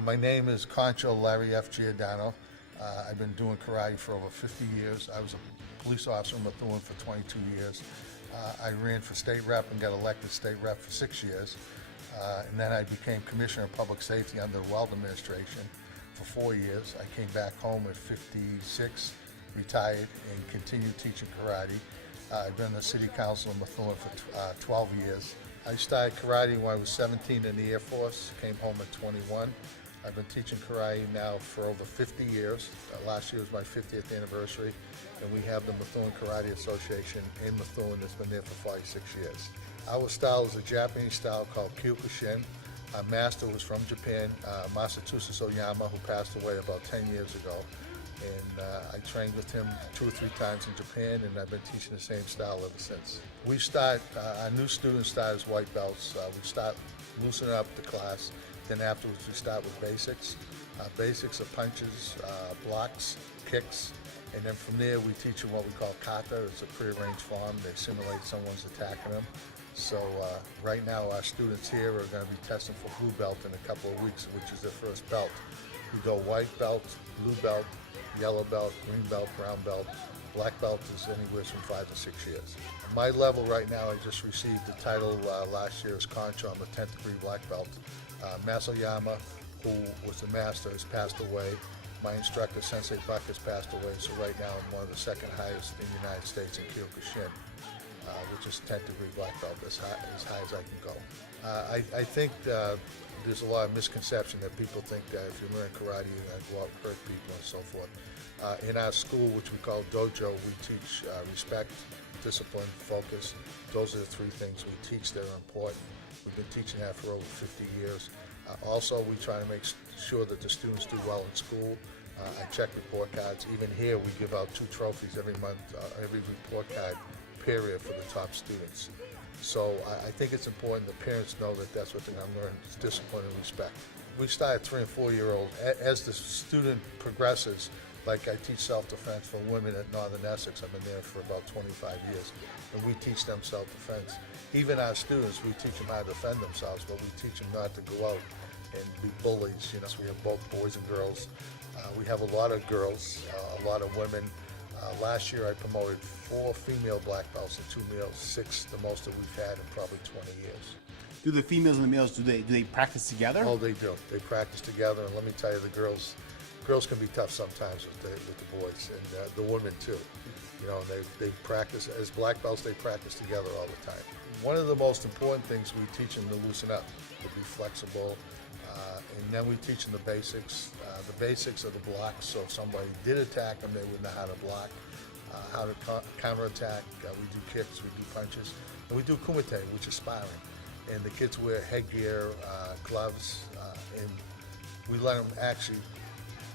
My name is Concho Larry F. Giordano. I've been doing karate for over 50 years. I was a police officer in Methuen for 22 years. I ran for state rep and got elected state rep for 6 years. And then I became Commissioner of Public Safety under the Weld administration for 4 years. I came back home at 56, retired, and continued teaching karate. I've been in the City Council of Methuen for 12 years. I started karate when I was 17 in the Air Force, came home at 21. I've been teaching karate now for over 50 years. Last year was my 50th anniversary, and we have the Methuen Karate Association in Methuen that's been there for 46 years. Our style is a Japanese style called Kyokushin. Our master was from Japan, Masatsusa Oyama, who passed away about 10 years ago. And I trained with him 2 or 3 times in Japan, and I've been teaching the same style ever since. We start, our new students start as white belts. We start loosening up the class. Then afterwards we start with basics. Basics are punches, blocks, kicks, and then from there we teach them what we call kata. It's a prearranged form. They simulate someone's attacking them. So right now our students here are going to be testing for blue belt in a couple of weeks, which is their first belt. We go white belt, blue belt, yellow belt, green belt, brown belt. Black belt is anywhere from 5 to 6 years. My level right now, I just received the title last year as Concho. I'm a 10th degree black belt. Masoyama, who was the master, has passed away. My instructor, Sensei Buck, has passed away. So right now I'm one of the second highest in the United States in Kyokushin, which is 10th degree black belt, as high as I can go. I think there's a lot of misconception that people think that if you learn karate, you're going to go out and hurt people and so forth. In our school, which we call dojo, we teach respect, discipline, focus. Those are the 3 things we teach that are important. We've been teaching that for over 50 years. Also, we try to make sure that the students do well in school. I check report cards. Even here, we give out 2 trophies every month, every report card period for the top students. So I think it's important that parents know that that's what they're going to learn, is discipline and respect. We start at 3- and 4-year-old. As the student progresses, like I teach self-defense for women at Northern Essex. I've been there for about 25 years, and we teach them self-defense. Even our students, we teach them how to defend themselves, but we teach them not to go out and be bullies. You know, so we have both boys and girls. We have a lot of girls, a lot of women. Last year I promoted 4 female black belts and 2 males, 6 the most that we've had in probably 20 years. Do the females and the males, do they practice together? Oh, they do. They practice together, and let me tell you, the girls can be tough sometimes with the boys, and the women too. You know, they practice, as black belts, they practice together all the time. One of the most important things we teach them to loosen up, to be flexible, and then we teach them the basics. The basics of the blocks, so if somebody did attack them, they would know how to block, how to counterattack. We do kicks, we do punches, and we do kumite, which is sparring. And the kids wear headgear, gloves, and we let them actually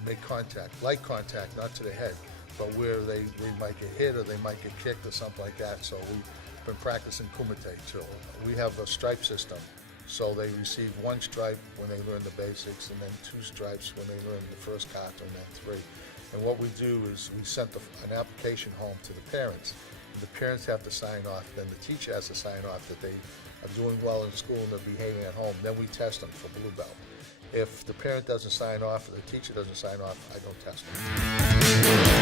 make contact, light contact, not to the head, but where they might get hit or they might get kicked or something like that. So we've been practicing kumite too. We have a stripe system. So they receive 1 stripe when they learn the basics, and then 2 stripes when they learn the first kata, and then 3. And what we do is we send an application home to the parents. And the parents have to sign off, then the teacher has to sign off that they are doing well in school and they're behaving at home. Then we test them for blue belt. If the parent doesn't sign off or the teacher doesn't sign off, I don't test them.